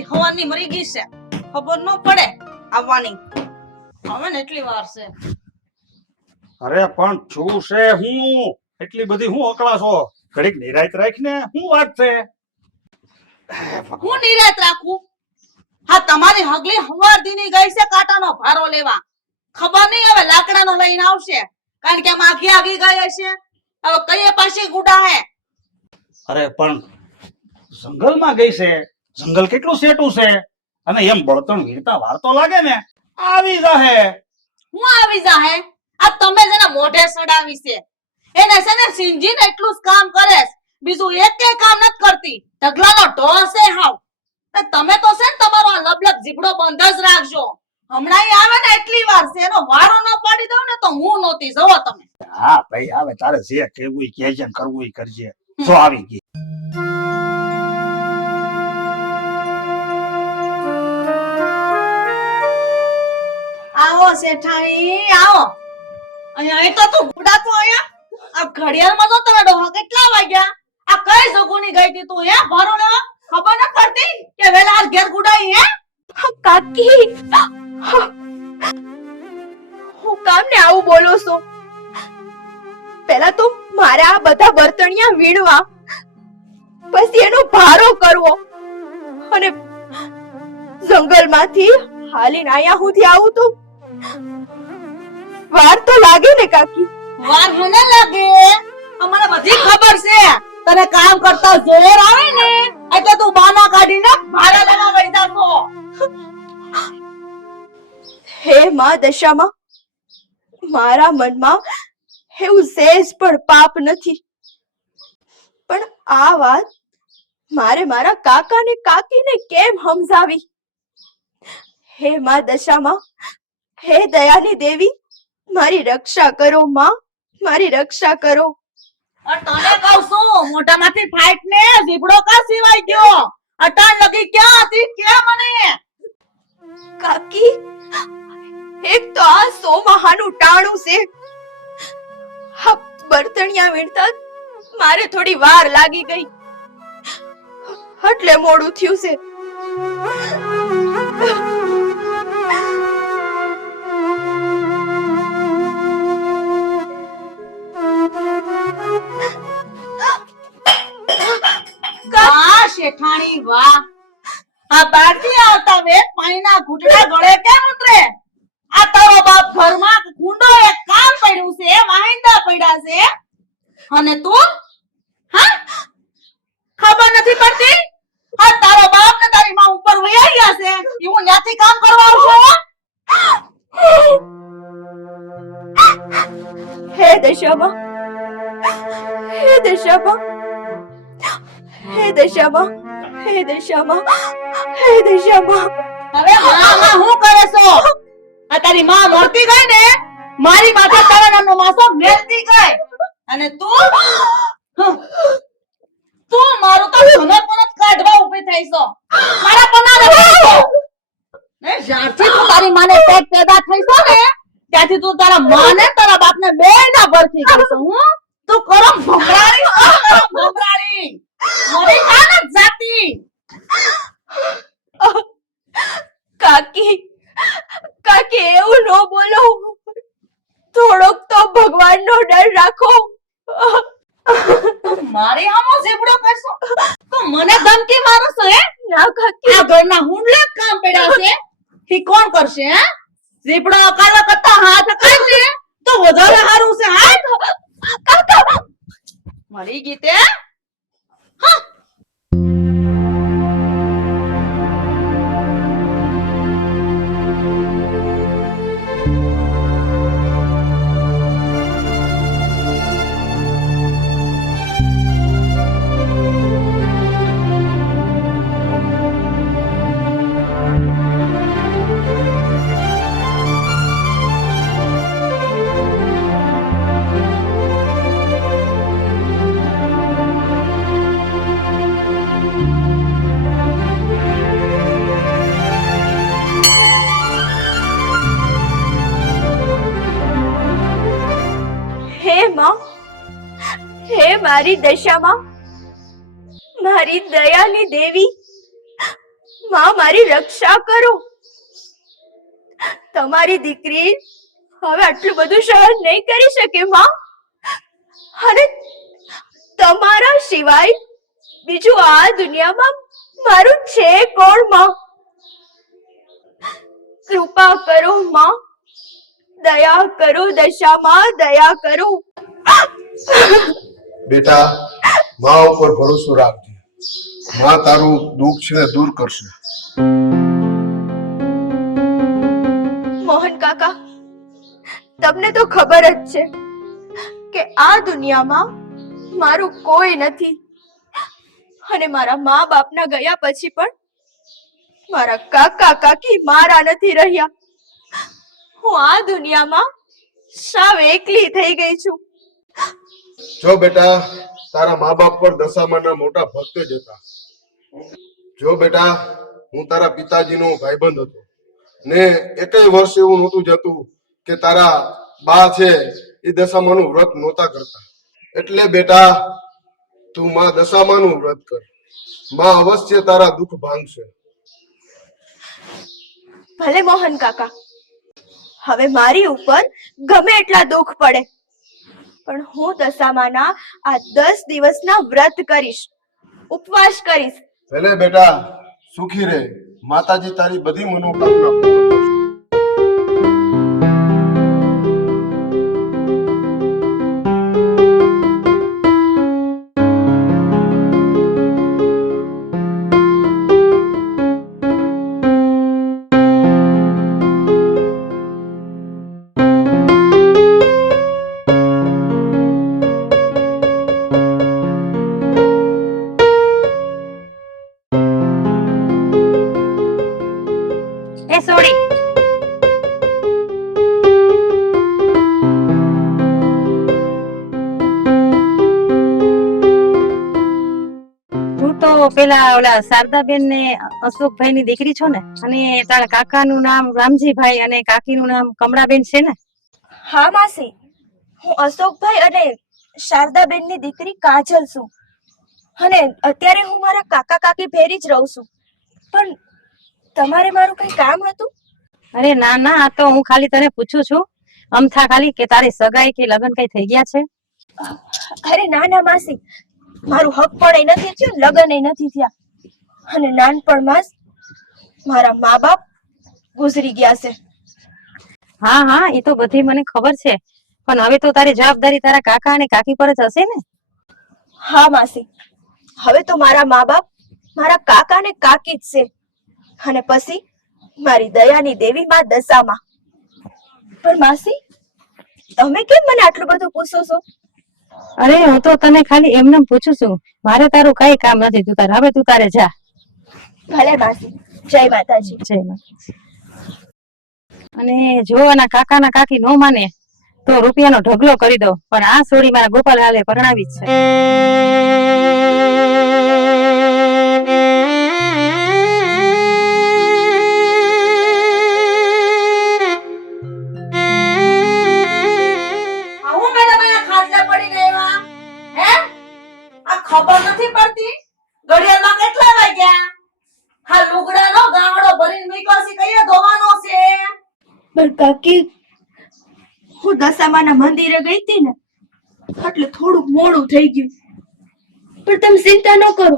મારી હવાની મરી ગઈ છે, ખબર ન પડે આવવાની. હવે ને એટલી વાર છે. અરે પણ શું છે, હું એટલી બધી હું અકળા છો? ઘડીક નિરાયત રાખને, શું વાત છે? હું નિરાત રાખું? હા, તમારી હગલી હવાર દીની ગઈ છે કાંટાનો ભારો લેવા. ખબર નહીં હવે લાકડાનો લઈને આવશે, કારણ કે આમ આખી આગી ગઈ હશે. હવે કઈએ પાછી ગુડા હે? અરે પણ જંગલમાં ગઈ છે, જંગલ કેટલું સેટું છે, અને એમ બળતણ વીરતા વાર તો લાગે ને. આવી જાહે. હું આવી જાહે? આ તમે જેને મોઢે સડાવી છે એને છે ને સિંજીને એટલું જ કામ કરે, બીજું એક કે કામ નથી કરતી. ઢગલાનો ઢોર છે હાવ. તમે તો છે ને તમારો આ લબલબ જીબડો બંધ જ રાખજો. હમણાં ઈ આવે ને એટલી વાર છે, એનો વારો ન પાડી દઉં ને તો હું નહોતી. જવો તમે. હા ભાઈ, આવે તારે જે કહેવું ઈ કહેજે, ને કરવું ઈ કરજે. જો આવી ગઈ. આવો શેઠાણી આવો. અહીંયા એ તો તું ગુડા તો અહીંયા આ ઘડિયાળમાં તો તમે ડોહા કેટલા વાગ્યા? આ કઈ જગુની ગઈ હતી તું? હે ભરો લેવા ખબર ન પડતી કે વેલા આજ ઘેર ગુડાઈ? હે કાકી, હું કામને આવું બોલો છો? પહેલા તો મારે આ બધા બર્તણિયા વીણવા, પછી એનો ભારો કરવો, અને જંગલમાંથી હાલીને આયા સુધી આવું તો વાર તો લાગે ને કાકી. વાર મને લાગે, અમને બધી ખબર છે. તને કામ કરતા જોર આવે ને એટલે તું બાના કાઢીને ભાડા લેવા વઈ જાતો. હે માં દશામાં, મારા મનમાં એવું સહેજ પણ પાપ નથી, પણ આ વાત મારે મારા કાકા ને કાકીને કેમ સમજાવી? હે માં દશામાં, હે દયાની દેવી, મારી રક્ષા કરો માં, મારી રક્ષા કરો. તને કહું છું, મોઢામાંથી ફાઈટ ને જીબડો કા સિવાય ગયો? અટાણ લગી ક્યાં હતી કે મને? કાકી, એક તો આ સોમાહાનું ટાણું છે, હા બર્તણિયા વીણતા મારે થોડી વાર લાગી ગઈ, એટલે મોડું થયું છે. વાહ શેઠાણી વાહ. આ બારથી આવતા વે પાણીના ઘૂંટડા ગળે કેમ ઉતરે? આ તારો બાપ ઘરમાં કુંડો એક કામ પડ્યું છે, વાહિંદા પડ્યા છે, અને તું હા ખબર નથી પડતી? આ તારો બાપ ને તારી માં ઉપર વયા ગયા છે, હું ત્યાંથી કામ કરવા આવશું? હે દશામાં, હે દશામાં, હે દશામાં, હે દશામાં, હે દશામાં. હવે માં હું કરે છો? આ તારી માં મરતી ગઈ ને, મારી માથે તારા નામનો માસો મેલતી ગઈ, અને તું મારું તો ઘનર પરત કાઢવા ઊભી થઈ છો. મારા પનારે બેસો ને. જ્યાંથી તું તારી માને પેટ પેદા થઈ છો ને, ત્યાંથી તું તારા માને તારા બાપને બેયના ભરતી કરશો. હું તું કરમ ભમરાડી છો, કરમ ભમરાડી. મરી કાન જ જાતી. કાકી, કાકી એવું ન બોલો, થોડોક તો ભગવાનનો ડર રાખો. મારી આમો ઝીબડો કરશો તો મને ધમકી મારો છો? હે ના કાકી, આ ઘરના હુંડલા કામ પડ્યા છે, ઈ કોણ કરશે? હે ઝીબડો અકાળવા કરતા હાથ અકાળશે તો વધારે સારું છે. હાથ કાકા મરી ગઈ તે. હા હે મારી દશામાં, મારી દયાની દેવી, માં મારી રક્ષા કરો. તમારી દીકરી હવે આટલું બધું સહન નહીં કરી શકે માં. અને તમારા સિવાય બીજું આ દુનિયામાં મારું છે કોણ માં? કૃપા કરો માં, દયા કરો દશામાં, દયા કરો. બેટા, માં ઉપર ભરોસો રાખજે. માં તારું દુઃખ છે દૂર કરશે. મોહન કાકા, તમને તો ખબર જ છે કે આ દુનિયામાં મારું કોઈ નથી, અને મારા મા બાપના ગયા પછી પણ મારા કાકા કાકી મારા નથી રહ્યા. હું આ દુનિયામાં સાવ એકલી થઈ ગઈ છું. જો બેટા, તારા મા બાપ પર દશામાના મોટા ભક્ત જ હતા. જો બેટા, હું તારા પિતાજીનો ભાઈબંધ હતો ને એકેય વર્ષ એવું નહોતું જતું કે તારા બા છે એ દશામાનું વ્રત નહોતા કરતા. એટલે બેટા, તું માં દશામાનું વ્રત કર. માં અવશ્ય તારા દુઃખ ભાંગશે. ભલે મોહન કાકા, હવે મારી ઉપર ગમે એટલા દુઃખ પડે, પણ હું દશામાના આ 10 દિવસના વ્રત કરીશ, ઉપવાસ કરીશ. ભલે બેટા, સુખી રહે. માતાજી તારી બધી મનોકામના પૂર્ણ કરશે. એ સોડી, તું તો પેલા ઓલા શારદાબેન ને અશોકભાઈ ની દીકરી છો ને, અને તારા કાકા નું નામ રામજીભાઈ અને કાકી નું નામ કમળાબેન છે ને? હા માસી, હું અશોકભાઈ અને શારદાબેન ની દીકરી કાજલ છું, અને અત્યારે હું મારા કાકા કાકી ભેરી જ રહું છું. પણ તમારે મારું કઈ કામ હતું? અરે ના ના, આ તો હું ખાલી તને પૂછું છું અમથા ખાલી કે તારી સગાઈ કે લગ્ન કઈ થઈ ગયા છે? અરે ના ના માસી, મારું હક પણ નથી થયું, લગ્ન નથી થયા, અને નાનપણમાં જ મારા મા બાપ ગુજરી ગયા છે. હા હા, એ તો બધી મને ખબર છે, પણ હવે તો તારી જવાબદારી તારા કાકા અને કાકી પર જ હશે ને? હા માસી, હવે તો મારા મા બાપ મારા કાકા ને કાકી જ છે, અને પછી મારી દયાની દેવી માં દશામાં. પણ માસી, તમે કેમ મને આટલું બધું પૂછો છો? અરે હું તો તને ખાલી એમને પૂછું છું, મારે તારું કઈ કામ નથી. તું તારે હવે તું તારે જા. ભલે માસી, જય માતાજી. જય માતાજી. અને જો આના કાકા ના કાકી નો માને તો રૂપિયાનો ઢગલો કરી દો, પણ આ સોડી મારા ગોપાલ હાલે પરણાવી જ છે. હું મેડમ અહીંયા ખાટલા પડીને આવ્યા? હે? આ ખબર નથી પડતી ઘડિયાળમાં કેટલા વાગ્યા? હા, લુગડાનો ગામડો ભરીને મૂક્યો છે, કઈએ ધોવાનો છે? પણ કાકી, હું દશામાના મંદિરે ગઈ હતી ને, એટલે થોડું મોડું થઈ ગયું. પણ તમે ચિંતા ન કરો,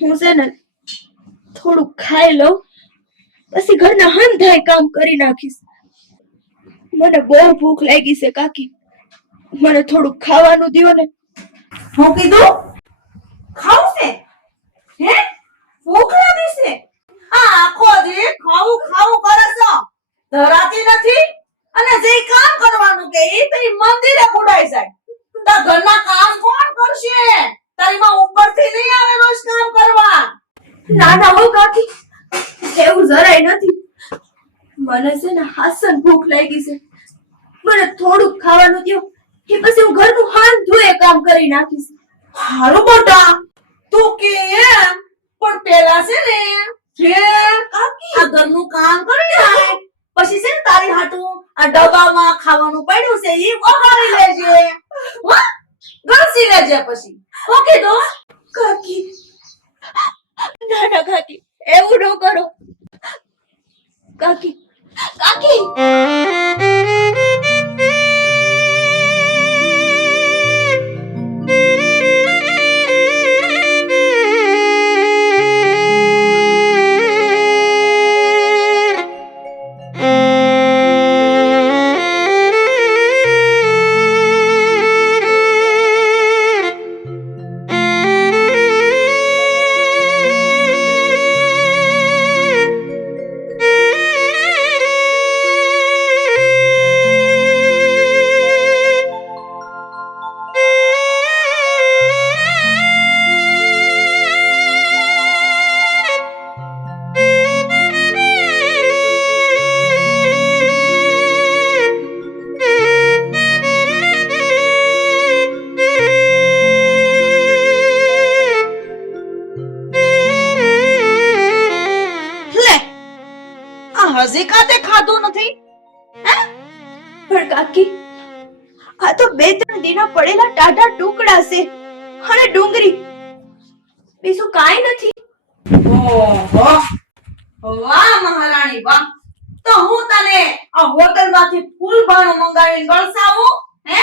હું છે ને થોડું ખાઈ લઉં, પછી ઘરના હંધાય કામ કરી નાખીશ. મને બહુ ભૂખ લાગી છે કાકી, મને થોડું ખાવાનું દ્યો ને. હું કીધું ખાવું છે? હે? ભૂખ લાગી છે? આ આખો દી ખાવું ખાવું કરે છો, ધરાતી નથી. અને જે કામ કરવાનું કે એ તો ઈ મંદિરે ગુડાઈ જાય. તાર ઘરના કામ કોણ કરશે? તારી માં ઉપરથી નહીં આવે રોજ કામ કરવા. ના ના હો કાકી, એવું જરાય નથી. મને છે ને હાસન ભૂખ લાગી છે, મને થોડુંક ખાવાનું દ્યો, કે પછી હું ઘરનું હાથ ધોયે કામ કરી નાખીશ. હારું બેટા, તું કે એમ, પણ પેલા છે ને આ ઘરનું કામ કરી નાખ, પછી છે ને તારી હાટું આ ડબ્બામાં ખાવાનું પડ્યું છે ઈ વગાડી લેજે. હો? ગણસી લેજે પછી. હું કીધું? કાકી, ના ના કાકી, એવું ન કરો કાકી કાકી લે આ હજી કાતે ખાધું નથી. પણ કાકી આ તો 2-3 દીના પડેલા ટાઢા ટુકડા છે અને ડુંગળી બીજું કાંઈ નથી. ઓહો વાહ મહારાણી વાહ. તો હું તને આ હોટલમાંથી ફૂલ ભાણું મંગાવીને ગળસાવું હે?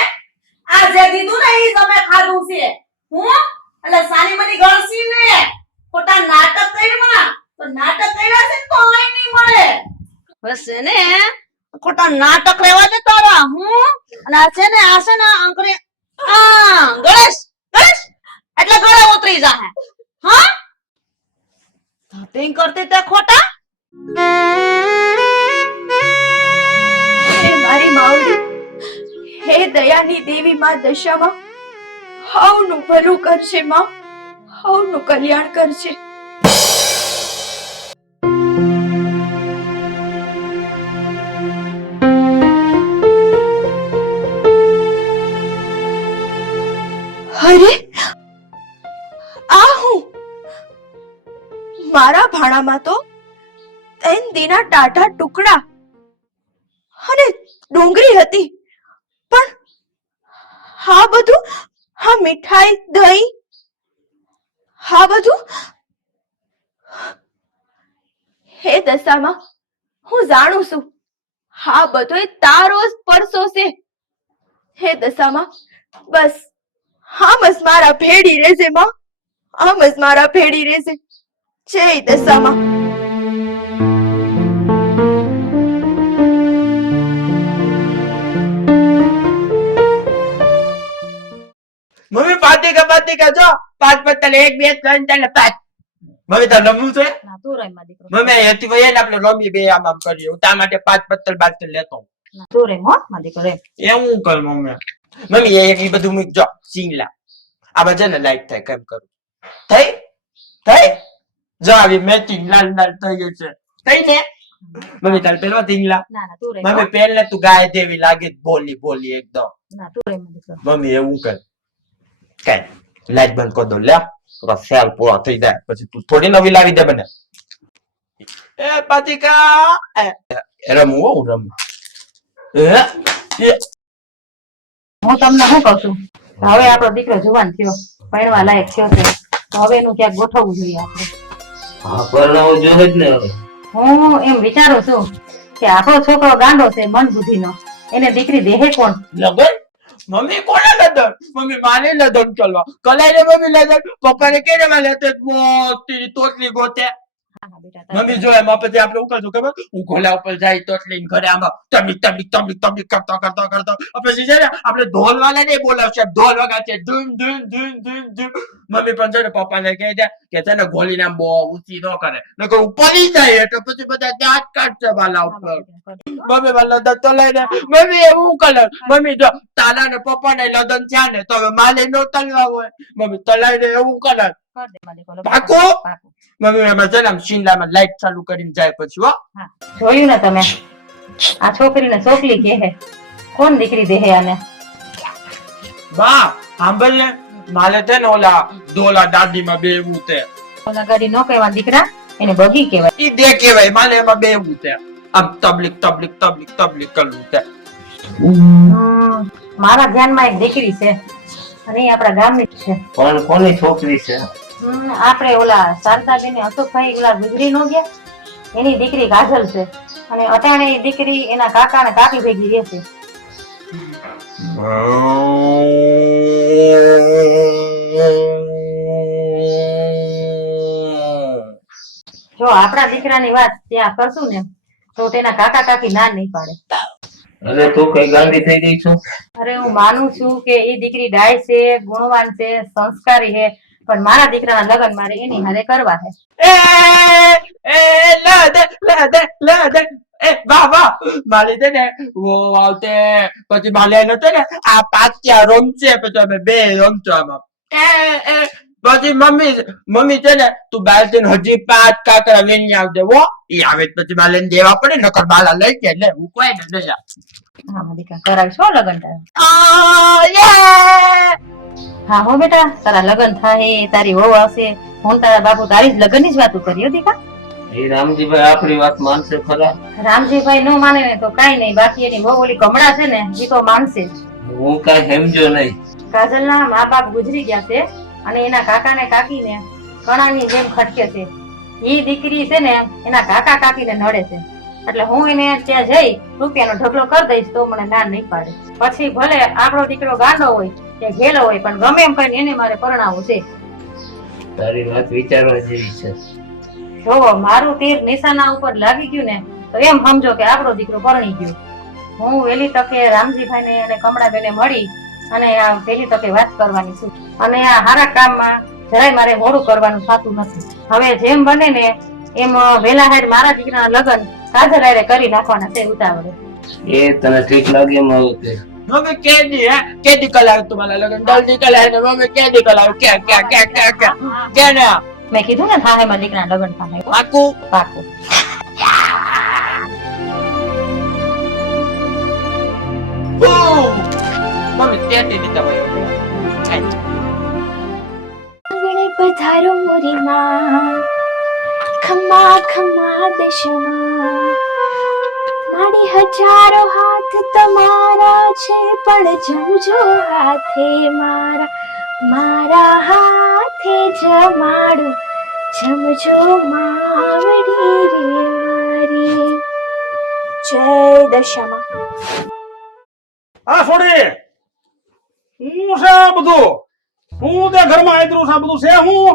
આ જે દીધું ને ઈ તમે ખાધું છે. હું એટલે સાની મની ગળસી ને ખોટા નાટક કર્યા તો નાટક કર્યા છે ને તો આઈ નહીં મળે. બસ છે ને ખોટા નાટક રહેવા દે તારા. હું અને આ છે ને આંકરે ગણેશ ગણેશ એટલે ગળે ઉતરી જાહે. હા ધતિંગ કરતી તે ખોટા. હે મારી માવડી, હે દયાની દેવી માં દશામાં હવનું ભલું કરશે માં, હવનું કલ્યાણ કરશે. અરે આ હું મારા ભાણામાં તો 3 દીના ટાઢા ટુકડા અને ડુંગળી હતી, પણ હા બધું, હા મીઠાઈ દહીં, હા બધું. હે દશામાં હું જાણું છું હા બધોય તારો જ પરસો છે. હે દશામાં બસ આમ જ મારા ભેડી રહેજે માં, આમ જ મારા ભેડી રહેજે. જય દશામાં. મમ્મી પાતિકા જો 5 પત્તલ 1 2 3 4 ને 5. મમ્મી તાર રમવું છે? ના તું રમ માં દીકરો. મમ્મી અહીંયાથી વહે ને આપણે રમી બે આમ આમ કરીએ. હું તાર માટે 5 પત્તલ બાતલ લેતો હું. ના તું રમ હો માં દીકરો રમ. એવું કર મમ્મી. મમ્મી એ બધું મૂક જો સિંગલા આ બજે ને લાઈટ થાય કેમ કરું થઈ જો આવી મેચિંગ લાલ લાલ થઈ છે. થઈ ને મમ્મી તાર પેલો સિંગલા. ના ના તું રમ. મમ્મી પેલ ને તું ગાય જેવી લાગે બોલી એકદમ. ના તું રમ માં દીકરો. મમ્મી એવું કર કઈ લાઈટ બંધ કરી દો લે તો સેલ પૂરો થઈ જાય પછી તું થોડી નવી લાવી દે મને. એ પાતિકા રમવું હું રમું. હું તમને શું કહું છું, હવે આપણો દીકરો જુવાન થયો, ભણવા લાયક થયો છે, તો હવે એનું ક્યાંક ગોઠવવું જોઈએ આપણે. હા પરણાવો જોઈએ જ ને હવે. હું એમ વિચારું છું કે આપણો છોકરો ગાંડો છે મન બુદ્ધિનો, એને દીકરી દેહે કોણ? લગન મમ્મી કોને લગન? મમ્મી માને લગન કરવા કલાઈ મમ્મી લગન પપ્પાને કેને માં લેતે મોટી તોતલી ગોતે. હા હા બેટા તારે. મમ્મી જો એમાં પછી આપણે શું કરશું ખબર? હું ઘોડા ઉપર જાય તોતલી ઘરે આમાં તબલી કરતો પછી છે ને આપણે ઢોલ વાળા ને બોલાવશે, ઢોલ વગાડશે ધૂમ ધૂમ ધૂમ ધૂમ ધૂમ. મમ્મી પણ છે ને પપ્પાને કહે છે કે છે ને ગોલીને આમ બહુ ઊંચી ન કરે નકર પડી જાય એટલે પછી બધા દાંત કાઢશે વાલા ઉપર. મમ્મી વાલા દાંત તો લઈને મમ્મી એવું કરે. મમ્મી જો તારા ને પપ્પા ને લગ્ન થયા ને તો હવે માલે નો તલવા હોય, મમ્મી તલાઈ ને એવું કરે. કર દે માં દીકરો. પાકું? પાકું. મમ્મી એમાં છે ને આમ શિમલામાં લાઈટ ચાલુ કરીને જાય પછી હો. હા જોયું ને તમે, આ છોકરીને છોકરી કહે, કોણ દીકરી દેહે આને? બા સાંભળ ને માલે છે ને ઓલા ડોલા દાદી માં બે એવું છે. ઓલા ગાડી નો કહેવા દીકરા, એને બગી કહેવાય. ઈ દે કહેવાય માલે એમાં બે એવું છે. આમ તબલીક કરવું છે. મારા ધ્યાનમાં એક દીકરી છે અને એ આપણા ગામની જ છે. પણ કોની છોકરી છે? આપણે ઓલા શારદાબેન ને અશોકભાઈ ઓલા ગુજરી નો ગયા, એની દીકરી કાજલ છે અને અટાણે એ દીકરી એના કાકા અને કાકી ભેગી રહે છે. જો આપણા દીકરાની વાત ત્યાં કરશું ને તો તેના કાકા કાકી ના નહીં પાડે. અરે તું કઈ ગાંડી થઈ ગઈ છો? અરે હું માનું છું કે એ દીકરી ડાય છે, ગુણવાન છે, સંસ્કારી છે, પણ મારા દીકરાના લગ્ન મારે એની હારે કરવા છે. લે દે વાહ વાહ માલી દે ને વો આવતે પછી માલે નતો ને આ પાત્યા રમશે પછી અમે બે રમતો આમાં પછી મમ્મી છે ને તું બાર જઈને હજી 5 કાકરા લઈને આવજે હો. ઈ આવે પછી માલે દેવા પડે નકર બાલા લઈ કે લે હું કોઈ ને નહીં હા મારા દીકરા કરાવીશ હો લગ્ન તારા. હા હો બેટા, તારા લગ્ન થાય, તારી વહુ આવશે, હું તારા બાપુ તારી જ લગ્ન ની જ વાતો કરી હો દીકા. એ રામજીભાઈ આપણી વાત માનશે ખરા? રામજીભાઈ નો માને ને તો કઈ નહીં, બાકી એની વહુ ઓલી કમળા છે ને એ તો માનશે જ. હું કઈ સમજો નહીં. કાજલના મા બાપ ગુજરી ગયા છે અને એના કાકા ને કાકી ને કણાની જેમ ખટકે છે. ઈ દીકરી છે ને એના કાકા કાકી ને નડે છે, એટલે હું એને ત્યાં જઈ રૂપિયાનો ઢગલો કરી દઈશ તો મને ના નહીં પાડે. પછી ભલે આપણો દીકરો ગાંડો હોય કે ઘેલો હોય પણ ગમે એમ કહીને એને મારે પરણાવવું છે. તારી વાત વિચારવા જેવી છે. જોવો મારું તીર નિશાના ઉપર લાગી ગયું ને તો એમ સમજો કે આપણો દીકરો પરણી ગયો. હું વહેલી તકે રામજીભાઈ ને અને કમળાબેને મળી અને આ વહેલી તકે વાત કરવાની છું અને આ હારા કામમાં જરાય મારે મોડું કરવાનું થતું નથી. હવે જેમ બને ને એમ વહેલા હેર મારા દીકરાના લગ્ન કાજલ હારે કરી નાખવાના છે ઉતાવળે. એ તને ઠીક લાગે એમ આવું તે? મમ્મી કેદી કલાક તમારા લગન જલ્દી કલાક ને મમ્મી કેદી કલાક કે ને મેં કીધું ને થાય મારા દીકરાના લગ્ન થાય પાકું પાકું. મમ્મી કેદી દીધા ભાઈ આંગણે પધારો મોરી માં, ખમ્મા ખમ્મા દશમાં, મારી હજારો હાથ તમારા છે પણ જમજો હાથે મારા, મારા હાથે જમાડું જમજો માવડી રે મારી. જય દશામાં. આ છોડી હું છે આ બધું? હું તે ઘરમાં આદરું છે આ બધું છે હું?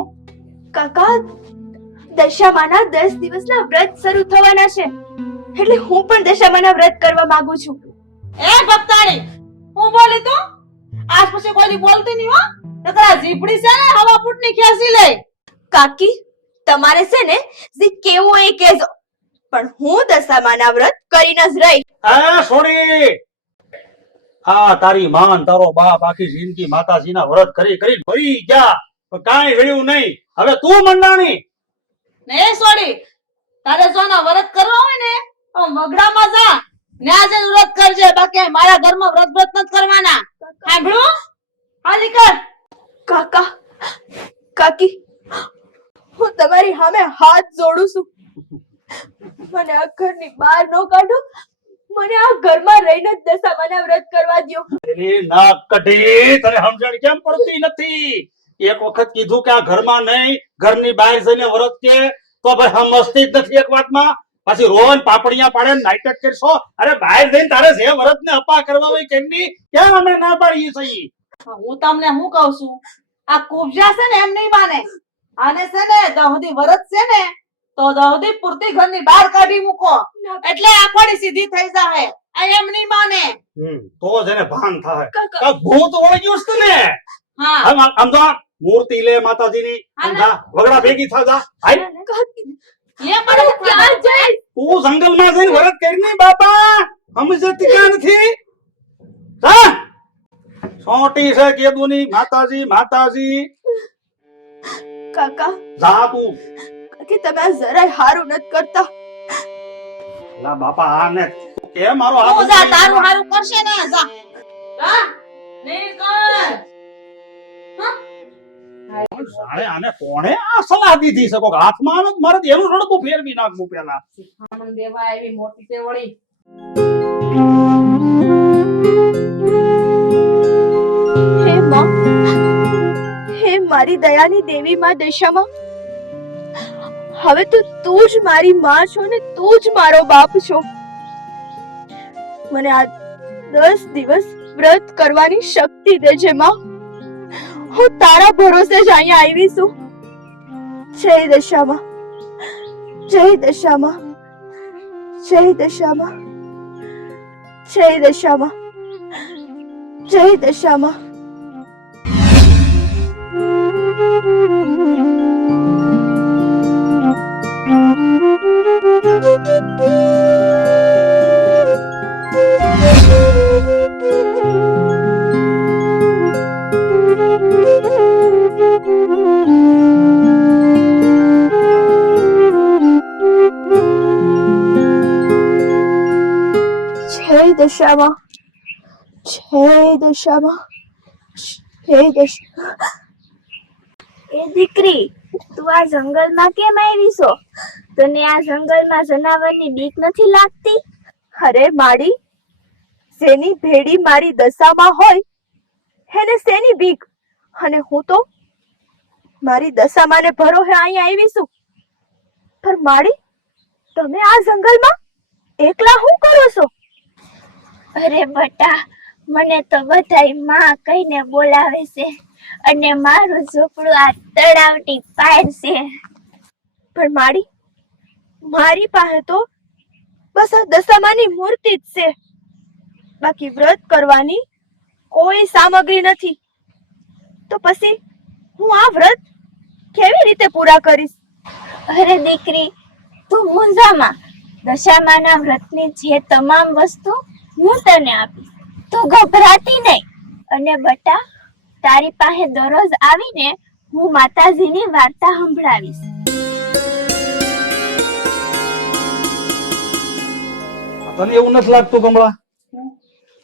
કાકા, દશામાના 10 દિવસના વ્રત શરૂ થવાના છે એટલે હું પણ દશામાના વ્રત કરવા માંગુ છું. એ ભક્તાણી, હું બોલી તું? આજ પછી કોઈ બોલતી નહીં હો, નકર જીભડી છે ને હવા ફૂટની ખેંચી લે. કાકી, તમારે છે ને જે કેવું એ કહેજો, પણ હું દશામાના વ્રત કરીને જ રહી. આ છોડી, આ તારી માન તારો બાપ આખી જિંદગી માતાજીના વ્રત કરી કરી મરી ગયા, પણ કાંઈ વેળ્યું નહીં. હવે તું મંડાણી ને સોડી, તારે જો ના વ્રત કરવા હોય ને તો મગડામાં જા, ન્યા જઈને વ્રત કરજે, બાકી મારા ઘરમાં વ્રત નથી કરવાના. સાંભળ્યું? હાલી કર. કાકા, કાકી, હું તમારી સામે હાથ જોડું છું, મને આ ઘરની બહાર ન કાઢો, મને આ ઘરમાં રહીને જ દશામાના વ્રત કરવા દ્યો. એલી નાક કઢી, તને સમજણ કેમ પડતી નથી? એક વખત કીધું કે આ ઘરમાં નહીં, ઘરની બહાર જઈને વ્રત કે તો ભાઈ સમજતી જ નથી એક વાતમાં. પછી રોન પાપડિયા પાડે નાટક કરશો. અરે બહાર જઈને તારે જે વ્રત ને અપા કરવા હોય કેમની કેમ અમે ના પાડીએ છીએ? હું તમને શું કહું છું, આ કુબજા છે ને એમ નહીં માને, આને છે ને દહદી વ્રત છે ને તો દહદી પૂરતી ઘરની બહાર કાઢી મૂકો એટલે આખોડી સીધી થઈ જાય. આ એમ નહીં માને. તો જેને ભાન થાય. કાકા, આ ભૂત વળી ગયું છે ને. હા, આમ તો આ મૂર્તિ લે માતાજીની, આમ જા, વગડા ભેગી થા જા. હાય, કાકી, એ મને હું ક્યાં જઈશ? તું જંગલમાં જઈને વ્રત કરી બાપા, સમજતી ક્યાં નથી? જા, છોટી છે કેદુની માતાજી માતાજી. કાકા, જા તું. કાકી, તમે આ જરાય હારું નથી કરતા. લા બાપા આને કે મારો તું જા, હાથ તારું હારું કરશે ને. જા જા, નીકળ. જાણે આને કોણે આ સલાહ દીધી છે? કોક હાથમાં આવે તો મારે તો એનું રડતું ફેરવી નાખવું પેલા. આનંદ દેવા એવી મોટી તે વળી. હે માં, હે મારી દયાની દેવી માં દશામાં, હવે તો તું જ મારી માં છો ને તું જ મારો બાપ છો. મને આ 10 દિવસ વ્રત કરવાની શક્તિ દેજે માં. હું તારા ભરોસે જ અહીંયા આવી છું. જય દશામાં, જય દશામાં, જય દશામાં, જય દશામાં, જય દશામાં. જય દશામાં, જય દશામાં, જય દશામાં. એ દીકરી, તું આ જંગલમાં કેમ આવી છો? તને આ જંગલમાં જનાવરની બીક નથી લાગતી? અરે માડી, શેની ભેડી મારી દશામાં હોય એને શેની બીક? અને હું તો મારી દશામાં ને ભરોસે અહીંયા આવી છું. પણ માડી, તમે આ જંગલમાં એકલા શું કરો છો? અરે બટા, મને તો બધાય માં કહીને બોલાવે છે અને મારું ઝૂંપડું આ તળાવની પાર છે. પણ માડી, મારી પાસે તો બસ આ દશામાની મૂર્તિ જ છે. બાકી વ્રત કરવાની કોઈ સામગ્રી નથી. તો પછી હું આ વ્રત કેવી રીતે પૂરા કરીશ? અરે દીકરી, તું મૂંઝામાં. દશામાના વ્રતની જે તમામ વસ્તુ હું તને આપીશ. તું ગભરાતી નહીં. અને બટા, તારી પાસે દરરોજ આવીને હું માતાજીની વાર્તા સંભળાવીશ. તને એવું નથી લાગતું કમળા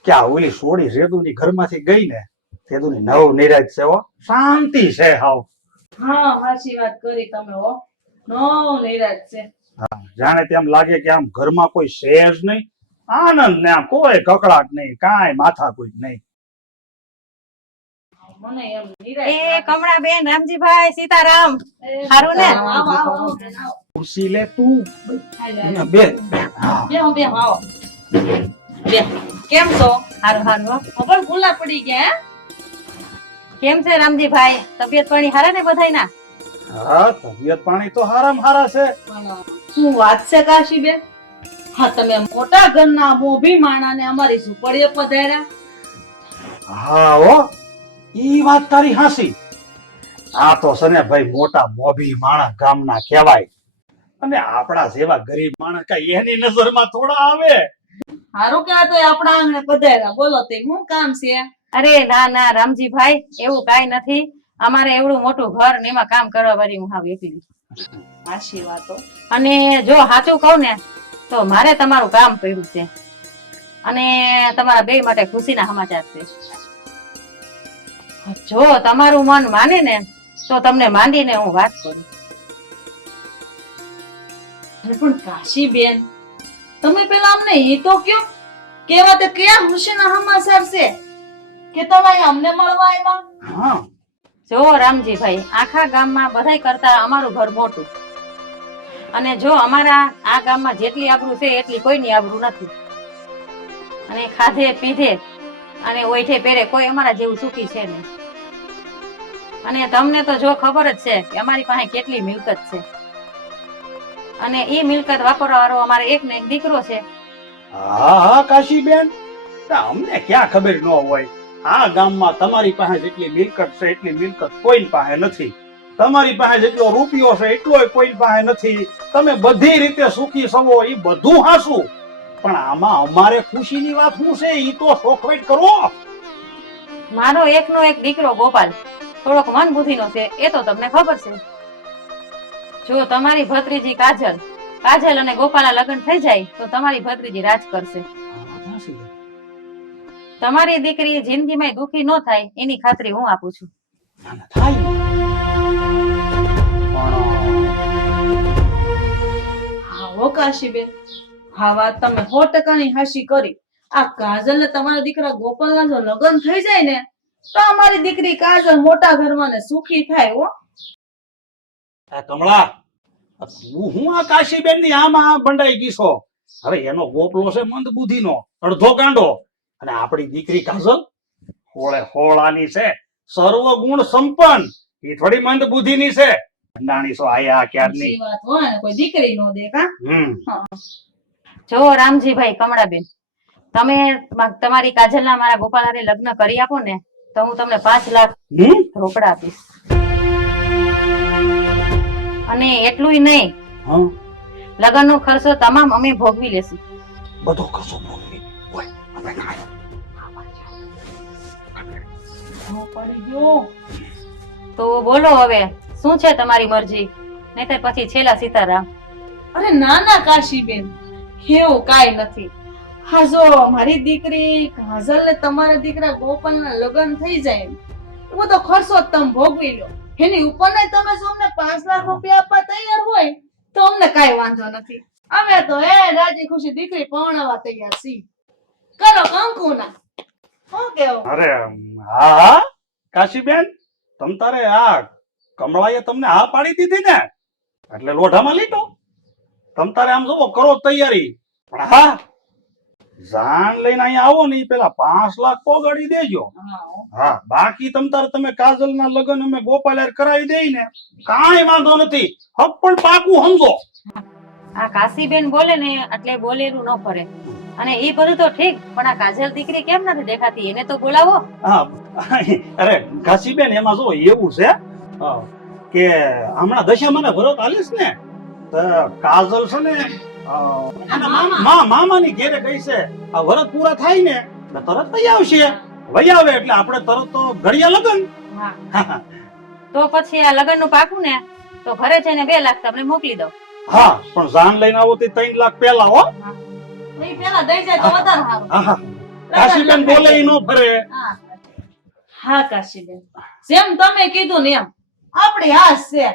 કે આ ઓલી સોડી સેદુની ઘરમાંથી ગઈ ને, સેદુની નવ નિરાજ છે હો, શાંતિ છે હાવ. હા, સાચી વાત કરી તમે હો. નો નિરાજ છે. હા, જાણે તેમ લાગે કે આમ ઘરમાં કોઈ છે જ નહીં, આનંદ ને આમ કોઈ કકડાટ નહીં, કાંઈ માથાકૂટ નહીં. મને એમ નિરાજ. એ કમળા બેન, રામજીભાઈ, સીતારામ. સારું ને? આવો, આવો, આવો, બેન, આવો. ખુરશી લે તું હાલે, બે. હા. બેહો, બેહો, આવો. બે. કેમ છો? સારું સારું હો. હું પણ ભૂલા પડી ગયા. કેમ છે રામજીભાઈ? તબિયત પાણી હારા ને બધાયના? હા, તબિયત પાણી તો હારામાં હારા છે. શું વાત છે કાશીબેન? હા, તમે મોટા ઘરના મોભી માણાને અમારી ઝૂંપડીએ પધાર્યા. હા હો, ઈ વાત તારી હાસી. આ તો સને ભાઈ મોટા મોભી માણસ ગામના કહેવાય, અને આપણા જેવા ગરીબ માણસ કઈ એની નજરમાં થોડા આવે. હારું કે આ તો આપણા આંગણે પધાર્યા. બોલો તે શું કામ છે? અરે ના ના રામજીભાઈ, એવું કાંઈ નથી. અમારે એવડું મોટું ઘર ને એમાં કામ કરવા વાળી હું હાવ એકલી. આશી વાતો. અને જો સાચું કહું ને તો મારે તમારું કામ પડ્યું છે અને તમારા બે માટે ખુશીના સમાચાર છે. જો તમારું મન માને ને તો તમને માંડીને હું વાત કરું. અરે પણ કાશીબેન, તમે પેલા અમને એ તો કયો, કેવા તે કયા ખુશીના સમાચાર છે કે તમે અમને મળવા આવ્યા? હા, જો રામજીભાઈ, આખા ગામમાં બધાય કરતા અમારું ઘર મોટું, અને જો અમારા આ ગામમાં જેટલી આબરૂ છે એટલી કોઈની આબરૂ નથી. અને ખાધે પીધે અને ઓઠે પહેરે કોઈ અમારા જેવું સુખી છે નહીં. અને તમને તો જો ખબર જ છે કે અમારી પાસે કેટલી મિલકત છે, અને એ મિલકત વાપરવા વાળો અમારે એક ને એક દીકરો છે. હા હા કાશીબેન, અમને ક્યાં ખબર ન હોય. આ ગામમાં તમારી પાસે જેટલી મિલકત છે એટલી મિલકત કોઈ પાસે નથી. તમારી પાસે જેટલો રૂપિયો છે એટલો કોઈ પાસે નથી. તમે બધી રીતે સુખી છો, એ બધું હાસું, પણ આમાં અમારે ખુશીની વાત શું છે એ તો શોખવેટ કરો. મારો એકનો એક દીકરો ગોપાલ થોડોક મન બુદ્ધિનો છે, એ તો તમને ખબર છે. જો તમારી ભત્રીજી કાજલ અને ગોપાલના લગ્ન થઈ જાય તો તમારી ભત્રીજી રાજ કરશે. તમારી દીકરી જિંદગીમાં દુખી ન થાય એની ખાતરી હું આપું છું. હા હો કાશીબેન, હા વાત તમે 100% હાચી કરી. આ કાજલ ને તમારા દીકરા ગોપાલના જો લગ્ન થઈ જાય ને તો અમારી દીકરી કાજલ મોટા ઘરમાં ને સુખી થાય હો. આ કમળા હું આ કાશીબેન ની આમાં બંડાઈ ગઈ છો. હવે એનો ગોપલો છે મંદ બુદ્ધિનો, અડધો ગાંડો, અને આપણી દીકરી કાજલ હોળે હોળાની છે, સર્વ ગુણ સંપન્ન. એ થોડી મંદ બુદ્ધિની છે. નાની છો આયા ક્યારની. સાચી વાત હોય ને કોઈ દીકરી નો દે કા. જો રામજીભાઈ કમળાબેન, તમે તમારી કાજલના મારા ગોપાલાને લગ્ન કરી આપો ને તો હું તમને 5 લાખ રોકડા આપીશ. અને એટલું નહીં, લગ્નનો ખર્ચો તમામ અમે ભોગવી લેશું. બધો ખર્ચો ભોગવી ઓય આપણે ખાય. પડી ગયો. તો બોલો હવે શું છે તમારી મરજી, નહીતર પછી છેલ્લા સીતારામ. અરે ના ના કાશીબેન, એવું કાઈ નથી. હા જો મારી દીકરી કાજલ ને તમારા દીકરા ગોપાલ ના લગ્ન થઈ જાય ને, એ બધો ખર્ચો તમે ભોગવી લો. એની ઉપર તમે જો અમને 5 લાખ રૂપિયા આપવા તૈયાર હોય તો અમને કાઈ વાંધો નથી. અમે તો રાજી ખુશી દીકરી પરણાવવા તૈયાર છીએ. કરો કંકુના. શું કેવું? અરે હા હા કાશીબેન, તમ તારે આ કમળાએ તમને હા પાડી દીધી ને એટલે લોઢામાં લીધો. તમ તારે આમ જોવો કરો તૈયારી. પણ હા, જાન લઈને અહીંયા આવો ને પેલા 5 લાખ પોગાડી દેજો. હા, બાકી તમ તારે તમે કાજલ ના લગ્ન અમે ગોપાલ કરાવી દઈ ને કાંઈ વાંધો નથી. હક પણ પાકું સમજો. આ કાશીબેન બોલે ને એટલે બોલેલું ન ફરે. અને એ બધું તો ઠીક, પણ આ કાજલ દીકરી કેમ નથી દેખાતી, એને તો બોલાવો. હા અરે કાશીબેન, એમાં જો એવું છે કે હમણાં દશામાના વ્રત આલીશ ને તો કાજલ છે ને મામાની ઘેરે ગઈ છે. આ વ્રત પૂરા થાય ને એટલે તરત તઈ આવશે. વહી આવે એટલે આપણે તરત તો ઘડિયા લગન. તો પછી આ લગ્ન નું પાકું ને તો ઘરે જઈને 2 લાખ તમને મોકલી દઉં. હા, પણ જાન લઈને આવો તે 3 લાખ પહેલા હો. એ પેલા દઈ જાય તો વધારે સારું. કાશીબેન બોલે ઈ નો ફરે. હા કાશીબેન, જેમ તમે કીધું ને એમ આપણી આસ છે.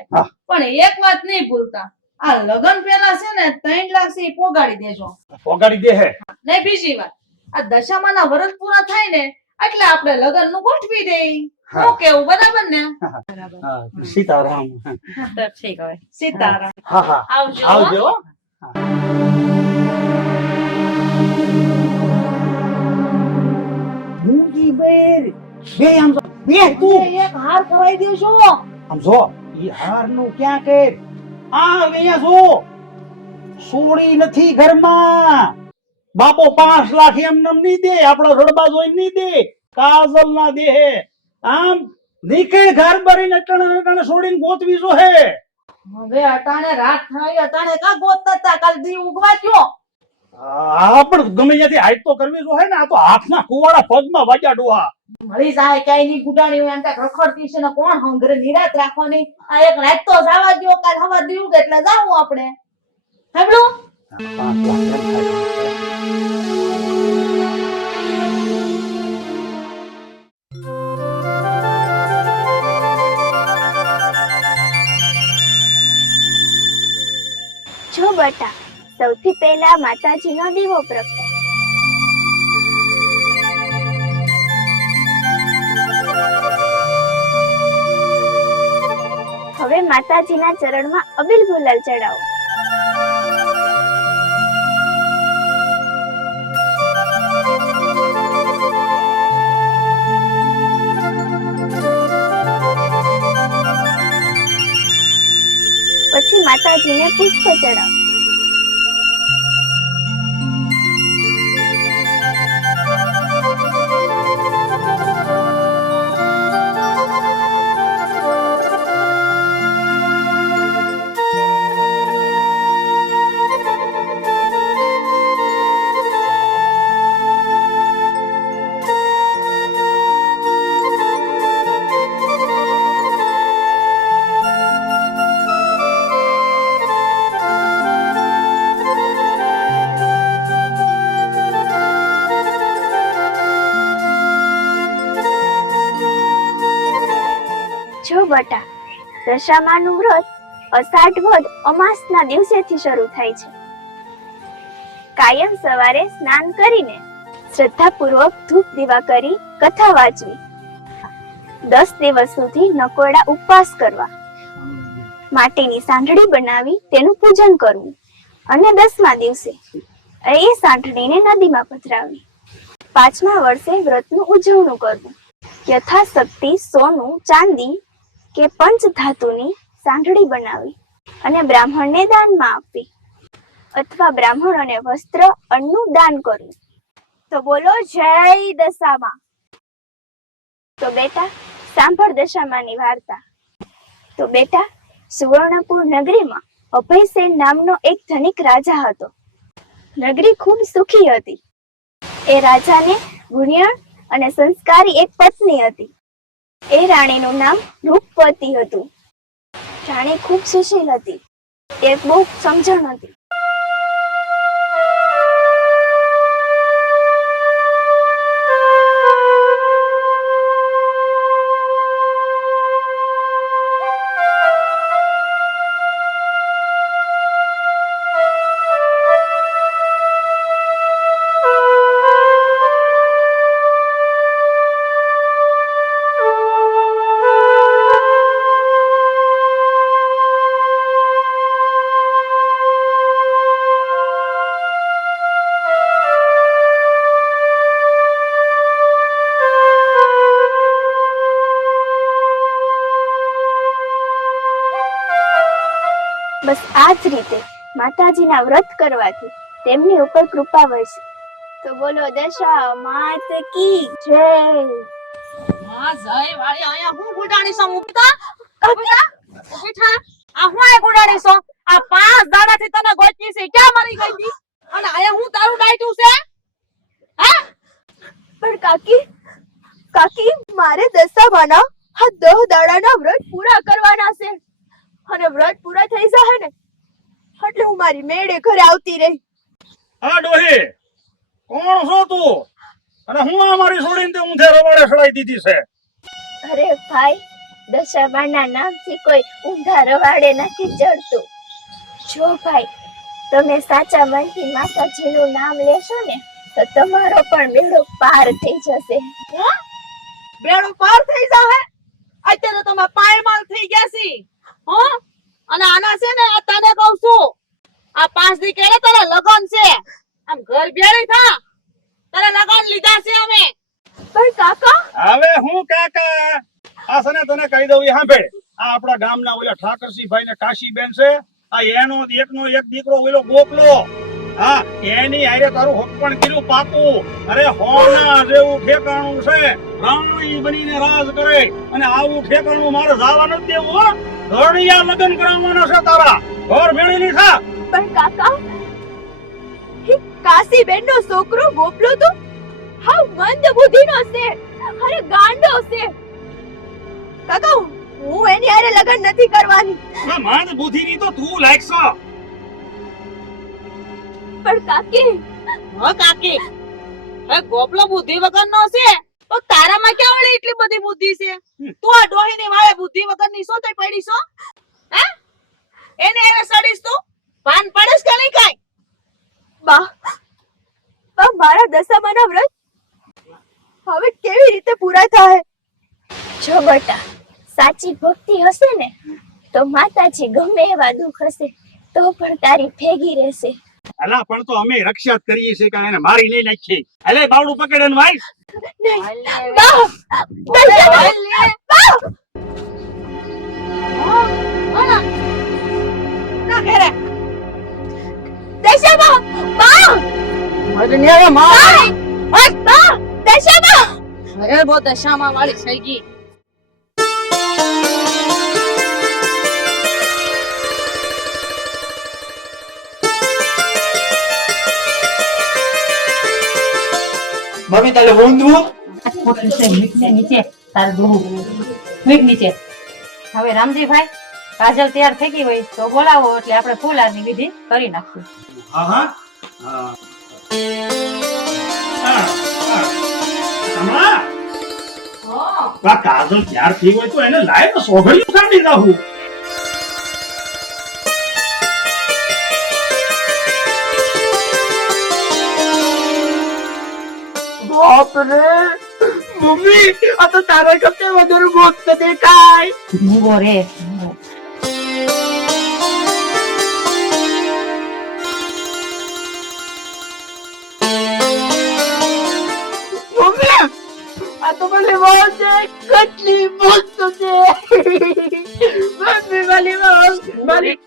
પણ એક વાત નહીં ભૂલતા, આ લગન પેલા છે ને 3 લાખ થી પોગાડી દેજો. પોગાડી દે હે નહીં બીજી વાત, આ દશામાના વરસ પૂરા થાય ને એટલે આપણે લગન નું ગોઠવી દઈ. શું કેવું, બરાબર ને? સીતારામ. તો ઠીક હવે. સીતારામ. હા હા, આવજો. આવજો. મૂંગી બેર બે આમ જો બે તું એક હાર કરાવી દેજો. આમ જો ઈ હાર નું ક્યાં કે આ અહીંયા જો સોડી નથી ઘરમાં. બાપો 5 લાખ એમ નમ નહીં દે, આપડા રડબા જોઈ નહીં દે, કાજલ ના દે હે. આમ નીકળ ઘર ભરીને ટણ છોડીને ગોતવી જો હે. હવે અટાણે રાત થાય, અટાણે કા ગોતતા હતા, કાલ દી ઉગવા ગયો. આ પણ ગમે ત્યાંથી હાઈટ તો કરવી જો હે ને. આ તો હાથના કુવાડા પગમાં વાગ્યા ડોહા. મળી જાય ક્યાંય ની ગુડાણી હોય, એમ કાંઈક રખડતી છે ને કોણ હંગરે નિરાત રાખવાની. આ એક રાત તો જવા દ્યો, કાલ હવા દીવું એટલે જાવું આપણે. સાંભળ્યું? 5 લાખ એમ થાય. જો બટા, સૌથી પહેલા માતાજીનો દીવો પ્રગટાય. હવે માતાજીના ચરણમાં અબીલ ગુલાલ ચડાવો. પછી માતાજીને પુષ્પ ચડાવો. જો બટા, દશામાનું વ્રત અષાઢ વદ અમાસના દિવસેથી શરૂ થાય છે. કાયમ સવારે સ્નાન કરીને શ્રદ્ધાપૂર્વક ધૂપ દીવા કરી કથા વાંચવી 10 દિવસ સુધી નકોરડા ઉપવાસ કરવા, માટીની સાંઢળી બનાવી તેનું પૂજન કરવું અને 10મા દિવસે એ સાંઢળીને નદીમાં પધરાવી. 5મા વર્ષે વ્રતનું ઉજવણું કરવું. યથાશક્તિ સોનું, ચાંદી કે પંચ ધાતુની સાંઢળી બનાવી અને બ્રાહ્મણને દાનમાં આપવી અથવા બ્રાહ્મણોને વસ્ત્ર, અન્નનું દાન કરવું. તો બોલો જય દશામાં. તો બેટા સાંભળ દશામાની વાર્તા. તો બેટા સુવર્ણપુર નગરીમાં અભયસેન નામનો એક ધનિક રાજા હતો. નગરી ખૂબ સુખી હતી. એ રાજાને ગુણિયણ અને સંસ્કારી એક પત્ની હતી. એ રાણીનું નામ રૂપવતી હતું. રાણી ખૂબ સુશીલ હતી. એ બહુ સમજણ હતી. બસ આ જ રીતે માતાજીના વ્રત કરવાથી તેમની ઉપર કૃપા વરસે. તો બોલો દશા માત કી જય. માં જય વાળી આયા હું ગુડાણી સો મુકતા બેઠા આ હું આ ગુડાણી સો આ 5 દાડાથી તને ગોચી છે ક્યાં મરી ગઈ હતી અને આયા હું તારું ડાયટું છે હા પણ કાકી મારે દશામાના આ 10 દાડાના વ્રત પૂરા કરવાના છે અને વ્રત પૂરા થઈ જાય ને એટલે હું મારી મેળે ઘરે આવતી રહી. હા ડોહી, કોણ છો તું અને હું આ મારી છોડીને તે ઊંધે રવાડે સડાઈ દીધી છે? અરે ભાઈ, દશામાના નામથી કોઈ ઊંધા રવાડે નથી ચડતું. જો ભાઈ, તમે સાચા મનથી માતાજીનું નામ લેશો ને તો તમારો પણ બેડો પાર થઈ જશે. બેડો પાર થઈ જાહે? અત્યારે તમે પાયમાલ થઈ ગયા છી હો અને આના છે ને આ તને કહું છું આ 5 દી કેળે તારા લગન છે આમ ઘર બેડી થા તારા લગન લીધા છે અમે. પણ કાકા હવે હું કાકા આ સને તને કહી દઉં એ સાંભળ. આ આપણા ગામના ઓલા ઠાકરસિંહભાઈ ને કાશીબેન છે. આ એનો એકનો એક દીકરો ઓલો ગોપલો. હા, એની હારે તારું હકપણ કીધું પાકું. અરે હોના જેવું ઠેકાણું છે. રાણી બનીને રાજ કરે અને આવું ઠેકાણું મારે જવા નથી દેવું હો. ઘરડિયા લગ્ન કરાવવાના છે તારા. ઘર ભેળી ની થા. પણ કાકા કાશીબેન નો છોકરો ગોપલો તો હાવ મંદ બુદ્ધિનો છે. અરે ગાંડો છે. કાકા હું એની હારે લગ્ન નથી કરવાની. માંદ બુદ્ધિની તો તું લાયક છો. પણ કાકી હો કાકી હે ગોપલો બુદ્ધિ વગરનો છે તો તારામાં ક્યાં વળી એટલી બધી બુદ્ધિ છે? તું આ ડોહીની વાળે બુદ્ધિ વગરની શું થઈ પડી છો હે? એને હવે સડીશ તું ભાન પડેસ કે નહીં કાઈ? બા મારા દશામાના વ્રત હવે કેવી રીતે પૂરા થાય? જો બેટા, સાચી ભક્તિ હશે ને તો માતાજી ગમે એવા દુઃખ હશે તો પણ તારી ભેગી રહેશે. અલા પણ તો અમે રક્ષા જ કરીએ છીએ કે એને મારી લઈ નાખી. અલે બાવડું પકડે ને વાય. બા ના ઘરે દશામાં બા અરે ને હવે માં બા દશામાં અરે બહુ દશામાં વાળી થઈ ગઈ. મમ્મી તારે ઊંધવું નીચે તારું દોહું મીટ નીચે. હવે રામજીભાઈ, કાજલ તૈયાર થઈ ગઈ હોય તો બોલાવો એટલે આપણે ફૂલાની વિધિ કરી નાખશું. હા હા હા. હમણાં આ કાજલ તૈયાર થઈ હોય તો એને લાય તો સોગળિયું કાઢી નાખું. બાપ રે, મમ્મી આ તો તારા કરતા વધારે મોત દેખાય. મૂંગો રે મમ્મી આ તો મને બહુ છે કેટલી મોત છે. મમ્મી મારી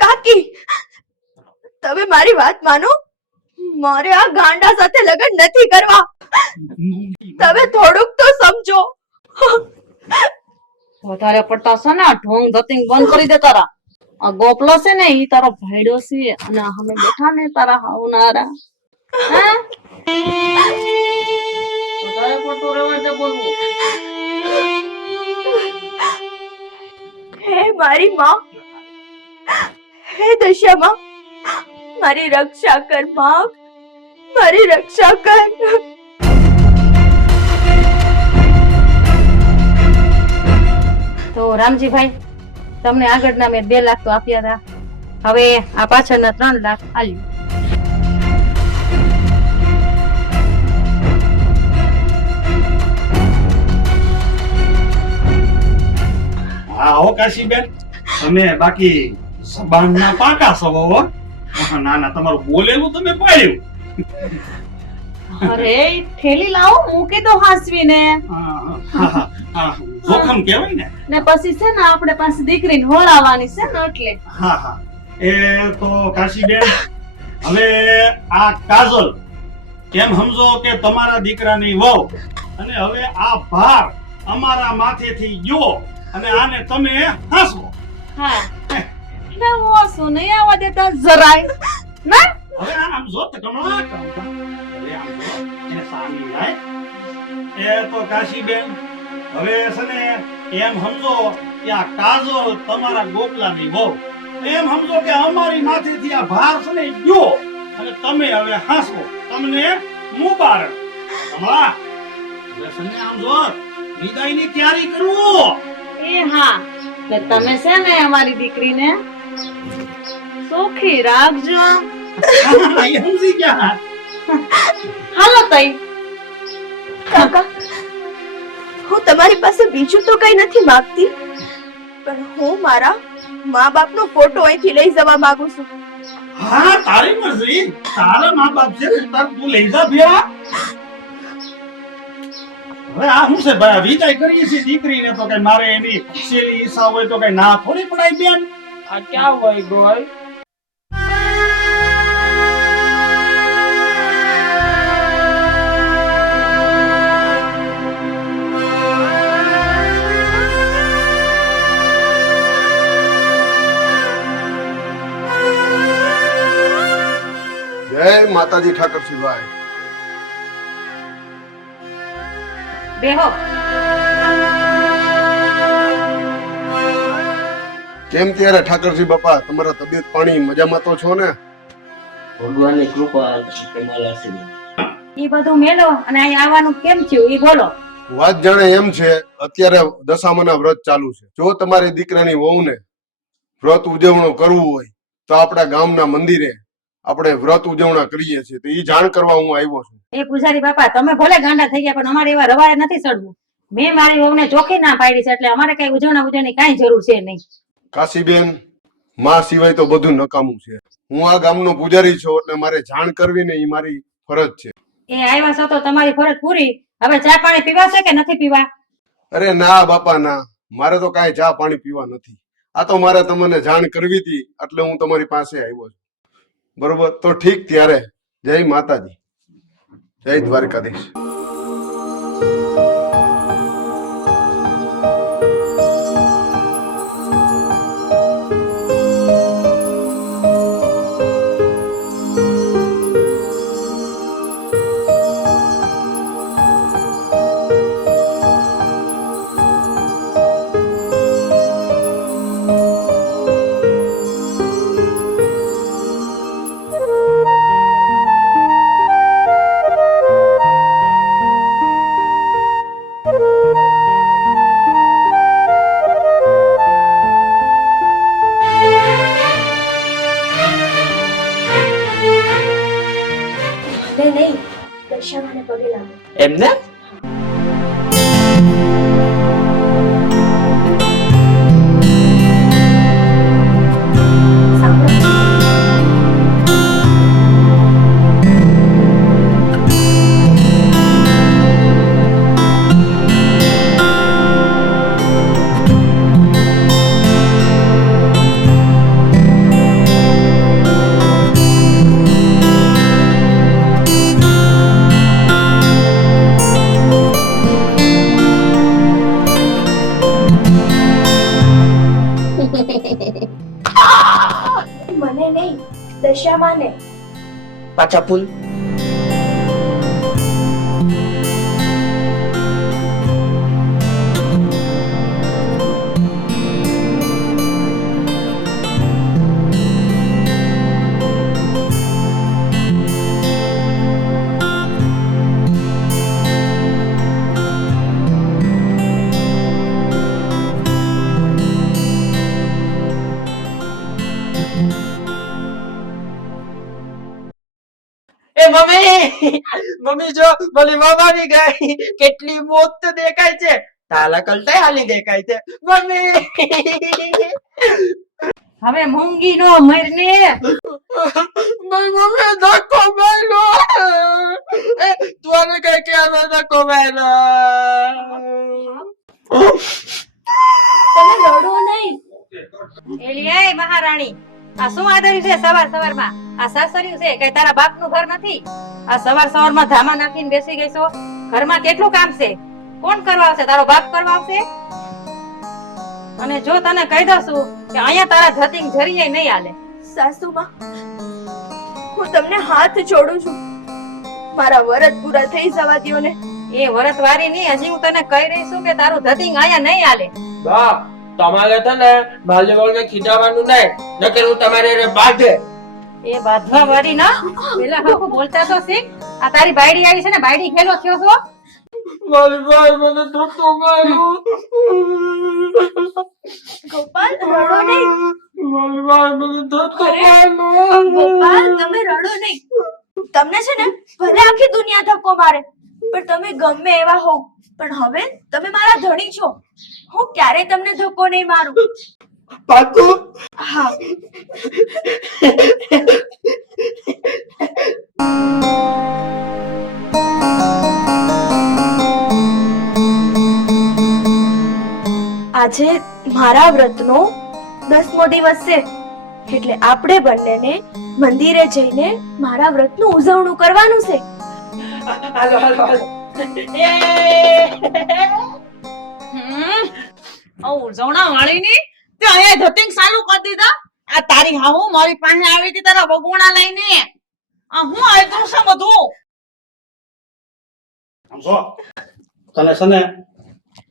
કાકી તમે મારી વાત માનો, મારે આ ગાંડા સાથે લગ્ન નથી કરવા. તમે થોડુંક તો સમજો. વધારે પડતા છે ને ઢોંગ ધતિંગ બંધ કરી દે તારા. આ ગોપલો છે ને ઈ તારો ભાઈડો છે અને અમે બેઠા ને તારા હાવનારા. હે વધારે પડતું રહેવા દે બોલવું. હે મારી માં, હે દશામાં, મારી રક્ષા કર માં, મારી રક્ષા કર. તો રામજીભાઈ તમને આગળના મેં 2 લાખ તો આપ્યા હતા, હવે આ પાછળના 3 લાખ આલ્યું. હા હો કાશીબેન, તમે બાકી સબાનના પાકા છો હો. ના ના, તમારું બોલેલું તમે પાડ્યું. અરે ઈ થેલી લાવો, મૂકી દો હાસવીને. જોખમ કહેવાય ને. ને પછી છે ને આપણે પાસે દીકરીને હોળાવાની છે ને એટલે. હા હા, એ તો કાશીબેન, હવે આ કાજલ કેમ સમજો કે તમારા દીકરાની વહુ, અને હવે આ ભાર અમારા માથેથી ગયો અને આને તમે હાંસવો. હા ને ઓછું નહીં આવવા દેતા જરાય ના. હવે આમ જો તો કમળા હવે આમ જો એને સામી લાય. એ તો કાશીબેન, હવે છે ને એમ સમજો કે આ કાજલ તમારા ગોપલાની વહુ, એમ સમજો કે અમારી માથેથી આ ભાર છે ને ગયો અને તમે હવે હાંસવો. તમને મુબારક. કમળા હવે છે ને આમ જો વિદાયની તૈયારી કરવો. એ હા, ને તમે છે ને અમારી દીકરીને સુખી રાખજો. એ સમજી ગયા. હાલો તઈ. કાકા, હું તમારી પાસે બીજું તો કઈ નથી માંગતી, પણ હું મારા મા બાપનો ફોટો અહીંથી લઈ જવા માંગુ છું. હા, તારી મરજી. તારા મા બાપ છે તું લઈ જા ભેળા. હવે આ શું છે ભાઈ, વિદાય કરીએ છીએ દીકરીને તો કઈ મારે એની શેલી ઈચ્છા હોય તો કઈ ના થોડી પડાય બેન. આ ક્યાં હોય ગોય? જય માતાજી ઠાકરસિંહભાઈ. બેહો. કેમ ત્યારે ઠાકરસિંહ બાપા, તમારા તબિયત પાણી મજામાં તો છો ને? ભગવાનની કૃપા તમારા આશીર્વાદ. ઈ બધું મેલો અને અહીં આવવાનું કેમ થયું ઈ બોલો. વાત જાણે એમ છે, અત્યારે દશામાના વ્રત ચાલુ છે. જો તમારી દીકરાની વહુને વ્રત ઉજવણો કરવું હોય તો આપણા ગામના મંદિરે આપણે વ્રત ઉજવણા કરીએ છીએ, તો ઈ જાણ કરવા હું આવ્યો છું. એ પૂજારી બાપા તમે ભલે ગાંડા થઈ ગયા પણ અમારે એવા રવાડે નથી ચડવું. મેં મારી વહુને ચોખ્ખી ના પાડી છે એટલે અમારે કઈ ઉજવણા ઉજવણી કાંઈ જરૂર છે નહીં. કાશીબેન, માં સિવાય તો બધું નકામું છે. હું આ ગામનો પૂજારી છું એટલે મારે જાણ કરવી ને ઈ મારી ફરજ છે. એ આવ્યા છો તો તમારી ફરજ પૂરી. હવે ચા પાણી પીવાશે કે નથી પીવા? અરે ના બાપા ના, મારે તો કાંઈ ચા પાણી પીવા નથી. આ તો મારે તમને જાણ કરવી હતી એટલે હું તમારી પાસે આવ્યો છું. બરોબર, તો ઠીક ત્યારે. જય માતાજી, જય દ્વારકાધીશ. નહીં, દશામાને પગે લાગો. એમને પાછા ફૂલ. એ મમ્મી મમ્મી જો મને મામાની ગઈ કેટલી મોત દેખાય છે. તાલા કલટાઈ હાલી દેખાય છે મમ્મી. હવે મૂંગી નો મરને. મમ્મી ધક્કો માર્યો. તું આને કઈ કે આને ધક્કો માર્યો. તમે રડો નહીં. એલી એ મહારાણી, આ શું આદર્યું છે સવાર સવારમાં? આ સાસરિયું છે કે તારા બાપનું ઘર નથી? આ સવાર સવારમાં ધામા નાખીને બેસી ગઈ છો. ઘરમાં કેટલું કામ છે? કોણ કરવા આવશે? તારો બાપ કરવા આવશે? અને જો તને કહી દઉં છું કે અહીંયા તારા ધતિંગ જરીએ નહીં હાલે. સાસુમાં, હું તમને હાથ જોડું છું, મારા વરત પૂરા થઈ જવા દ્યો ને. એ વરત વારી નહીં, હજી હું તને કહી રહી છું કે તારું ધતિંગ અહીંયા નહીં હાલે. બા તમારે છે ને માલ્યવળને ખીજાવાનું નહીં, નકર હું તમારે રે બાંધે. એ બાંધવા વાળી ના, પેલા હાકુ બોલતા તો શીખ. આ તારી બાયડી આવી છે ને, બાયડી ખેલો થયો છો. મારી ભાઈ મને ધક્કો માર્યો. ગોપાલ, રડો નહીં. મારી ભાઈ મને ધક્કો માર્યો. ગોપાલ, તમે રડો નહીં. તમને છે ને ભલે આખી દુનિયા ધક્કો મારે, પણ તમે ગમે એવા હો, પણ હવે તમે મારા ધણી છો. હું ક્યારેય તમને ધક્કો નહીં મારું. પાકું? હા. આજે મારા વ્રતનો 10મો દિવસ છે, એટલે આપણે બંનેને મંદિરે જઈને મારા વ્રતનું ઉજવણું કરવાનું છે. હાલો હાલો હાલો. ઉજવણા વાળી ની તે અહીંયા ધતિંગ ચાલુ કરી દીધા. આ તારી હાહુ મારી પાસે આવી હતી તારા વગોણા લઈને. આ હું આયતું છે બધું. જો તને છે ને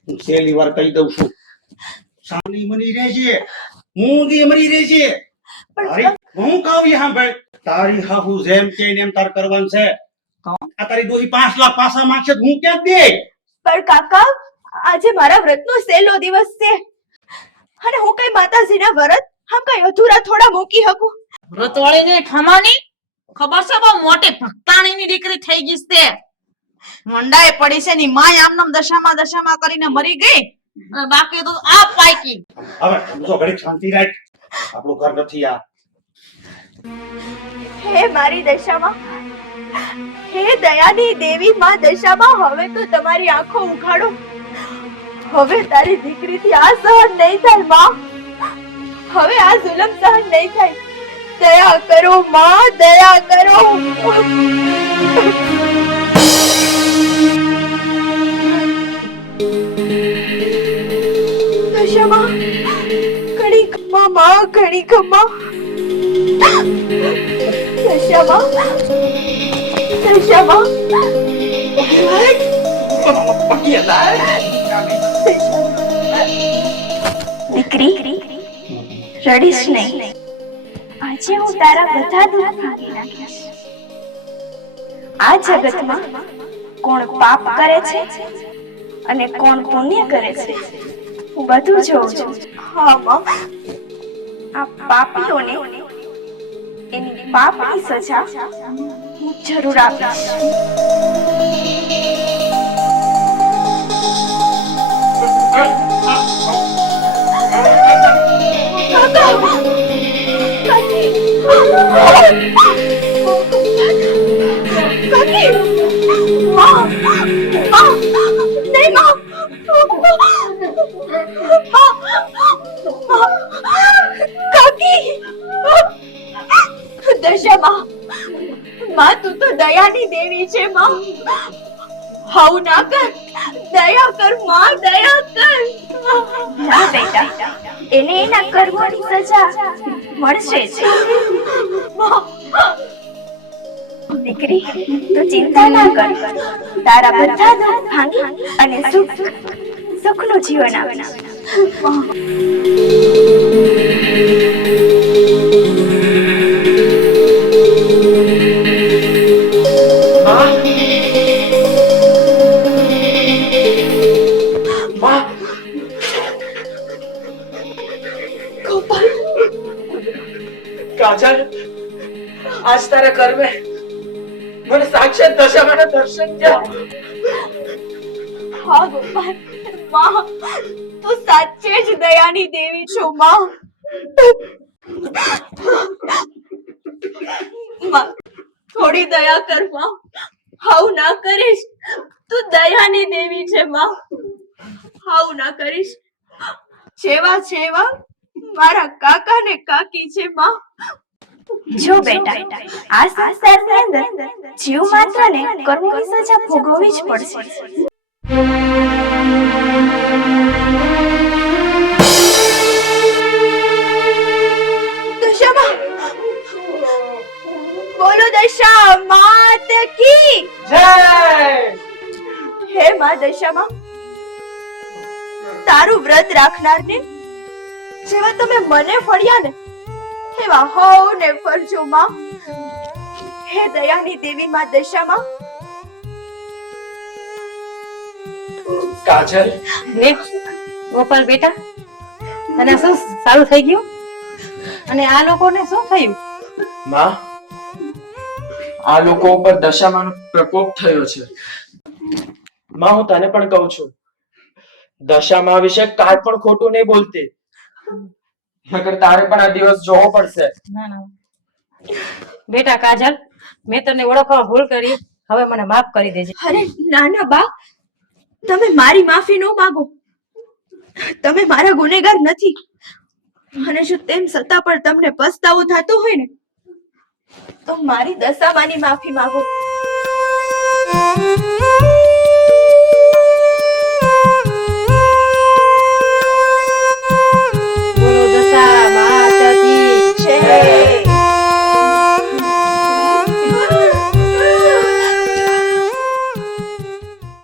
હું છેલ્લી વાર કહી દઉં છું, સાની મની રહે છે, મૂંગી મરી રહે છે. હું કહું એ સાંભળ, તારી હાહુ જેમ કે એમ તાર કરવાનું છે. આ તારી ડોહી 5 લાખ પાસા માંગશે તો હું ક્યાં દે? પણ કાકા, આજે મારા વ્રતનો છેલ્લો દિવસ છે, અને હું કઈ માતાજીના વ્રત આમ કઈ અધૂરા થોડા મૂકી શકું? વ્રતવાળી ને ઠમાની ખબર છે બહુ મોટી ભક્તાણી ની દીકરી થઈ ગઈ છે. મંડાએ પડી છે ની માય આમનામ દશામાં કરીને મરી ગઈ, અને બાકી તો આ પાકી. હવે જો ઘડી શાંતિ રાખ, આપણું ઘર નથી આ. હે મારી દશામાં, હે દયાની દેવી માં દશામાં, હવે તો તમારી આંખો ઉઘાડો. હવે તારી દીકરીથી આ સહન નહીં થાય માં. હવે આ જુલમ સહન નહીં થાય. દયા કરો માં, દયા કરો. દશામાં, ઘણી ખમ્મા માં, ઘણી ખમ્મા. દશામાં, દશામાં. દીકરી, રડીશ નહીં. આજે હું તારા બધા દુઃખ ભાંગી નાખીશ. આ જગતમાં કોણ પાપ કરે છે અને કોણ પુણ્ય કરે છે, હું બધું જોઉં છું. હા માં, આ પાપીઓને એની પાપની સજા હું જરૂર આપીશ. દશામાં, માં તું તો દયાની દેવી છે માં. હાઉ ના કર, દયા કર માં, દયા કર. ના બેટા, એને એના કર્મોની સજા મળશે જ. દીકરી તું ચિંતા ના કર, તારા બધા દુઃખ ભાંગી અને સુખનું જીવન આપીશ. કાજલ, આજ તારા ઘરમે મને સાક્ષાત દશામાના દર્શન થયા. હા ગોપાલ, માં તું સાચે જ દયાની દેવી છો માં. માં થોડી દયા કર માં, હાવ ના કરીશ. તું દયાની દેવી છે માં, હાવ ના કરીશ. જેવા જેવા મારા કાકા ને કાકી છે માં. જો બેટા, આ સંસારની અંદર જીવ માત્રને કર્મોની સજા ભોગવવી જ પડશે. દશામાં બોલો, દશા માત કી જય. હે માં દશામાં, તારું વ્રત રાખનારને જેવા તમે મને ફળ્યા ને એવા હોને ફરજો માં. હે દયાની દેવી માં દશામાં. કાજલ, લે ગોપાલ બેટા, તને શું સારું થઈ ગયું? અને આ લોકોને શું થયું? માં, આ લોકો ઉપર દશામાનો પ્રકોપ થયો છે. માં, હું તને પણ કહું છું, દશામા વિશે કાંઈ પણ ખોટું નહીં બોલતી, નકર તારે પણ આ દિવસ જોવો પડશે. ના ના બેટા કાજલ, મેં તને ઓળખવા ભૂલ કરી, હવે મને માફ કરી દેજે. અરે ના ના બા, તમે મારી માફી ન માંગો. તમે મારા ગુનેગાર નથી, અને જો તેમ છતાં પણ તમને પસ્તાવો થતો હોય ને તો મારી દશામાની માફી માંગો.